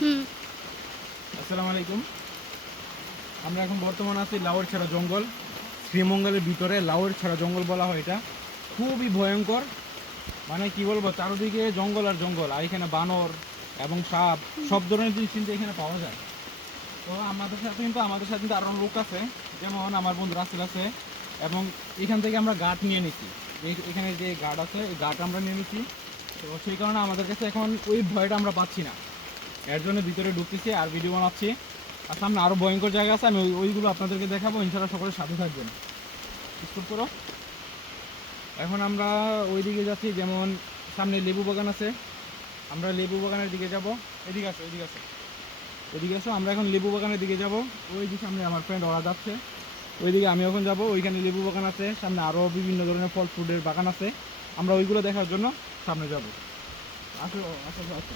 আসসালামু আলাইকুম। আমরা এখন বর্তমানে আছি লাউয়ের ছাড়া জঙ্গল। শ্রীমঙ্গলের ভিতরে লাউয়ের ছাড়া জঙ্গল বলা হয় এটা। খুবই ভয়ঙ্কর, মানে কি বলবো, চারদিকে জঙ্গল আর জঙ্গল, আর এখানে বানর এবং সাপ সব ধরনের জিনিস কিন্তু এখানে পাওয়া যায়। তো আমাদের সাথে কিন্তু আরও লোক আছে, যেমন আমার বন্ধু রাসেল আছে, এবং এখান থেকে আমরা গার্ড নিয়ে নিচ্ছি। এখানে যে গার্ড আছে এই গার্ড আমরা নিয়ে নিচ্ছি। তো সেই কারণে আমাদের কাছে এখন ওই ভয়টা আমরা পাচ্ছি না, এর জন্য ভিতরে ঢুকতেছি আর ভিডিও বানাচ্ছি। আর সামনে আরও ভয়ঙ্কর জায়গা আছে, আমি ওইগুলো আপনাদেরকে দেখাবো। ইনশাআল্লাহ সকলের সাথে থাকবেন। স্কুল করো। এখন আমরা ওই দিকে যাচ্ছি, যেমন সামনে লেবু বাগান আছে, আমরা লেবু বাগানের দিকে যাব। এদিকে আসো, এদিকে আসো, এদিকে আসো। আমরা এখন লেবু বাগানের দিকে যাব। ওই যে সামনে আমার ফ্রেন্ড ওরা যাচ্ছে, ওইদিকে আমি এখন যাব। ওইখানে লেবু বাগান আছে, সামনে আরও বিভিন্ন ধরনের ফল ফ্রুটের বাগান আছে। আমরা ওইগুলো দেখার জন্য সামনে যাব। আসো আসো আসো, আসো।